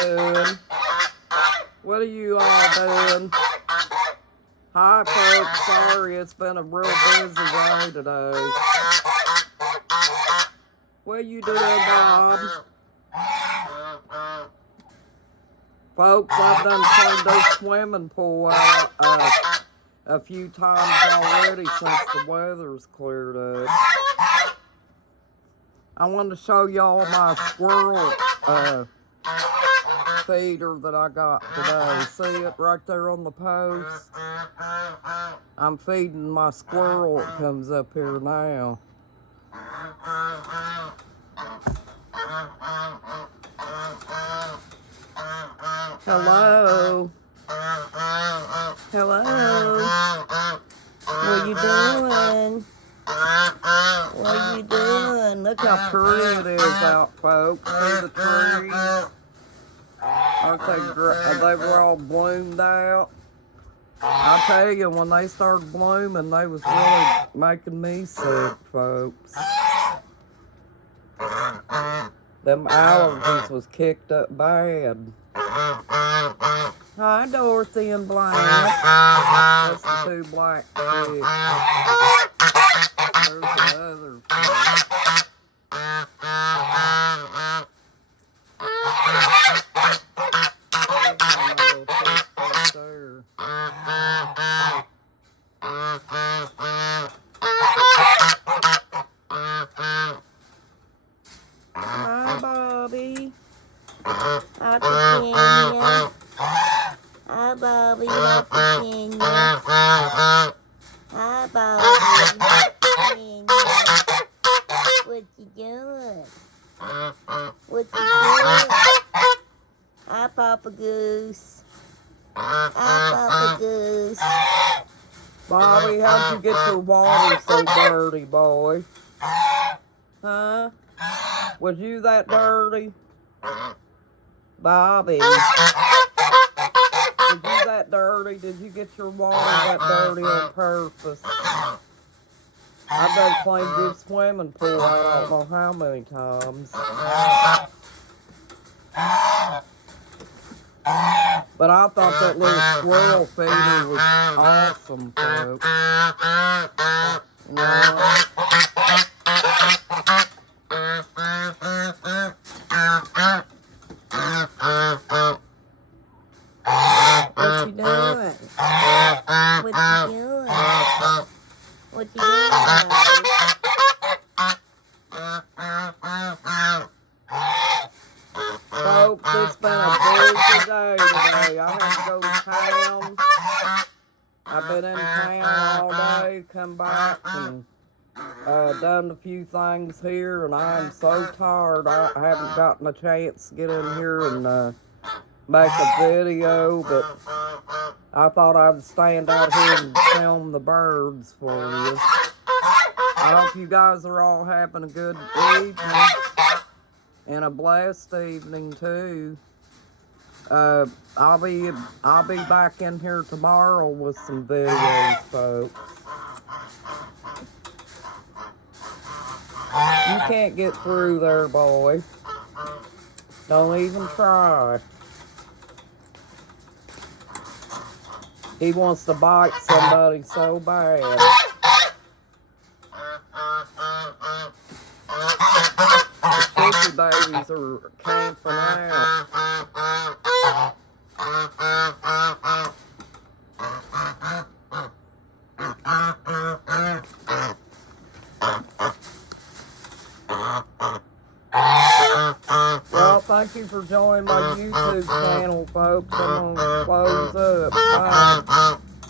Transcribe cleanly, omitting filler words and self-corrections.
doing? What are you all doing? Hi, folks. Sorry, it's been a real busy day today. What you doing, Bob? Folks, I've done cleaned this swimming pool out a few times already since the weather's cleared up. I wanted to show y'all my squirrel feeder that I got today. See it right there on the post? I'm feeding my squirrel that comes up here now. Hello? Hello? What you doing? What you doing? Look how pretty it is out, folks. See the trees? Aren't they were all bloomed out? I tell you, when they started blooming, they was really making me sick, folks. Them allergies was kicked up bad. Hi, Dorothy and Blanche. That's the two black chicks. There's the other two. Hi, Bobby. Hi, Virginia. Hi, Bobby. Hi, Virginia. Hi, Bobby. Virginia. What you doing? What you doing? Hi, Papa Goose. Hi, Papa Goose. Bobby, how'd you get your water so dirty, boy? Huh? Was you that dirty? Bobby. Was you that dirty? Did you get your water that dirty on purpose? I've done cleaned this swimming pool out I don't know how many times. But I thought that little squirrel feeder was awesome, folks. You know? What you doing? What you doing? What you doing, guys? Folks, it's been a busy day today. I had to go to town. I've been in town all day, come back and done a few things here, and I'm so tired. I haven't gotten a chance to get in here and make a video, but I thought I'd stand out here and film the birds for you. I hope you guys are all having a good evening and a blessed evening too. I'll be back in here tomorrow with some videos, folks. You can't get through there, boy. Don't even try. He wants to bite somebody so bad. The chicky babies are camping out. Well, thank you for joining my YouTube channel, folks. I'm going to close up. Bye.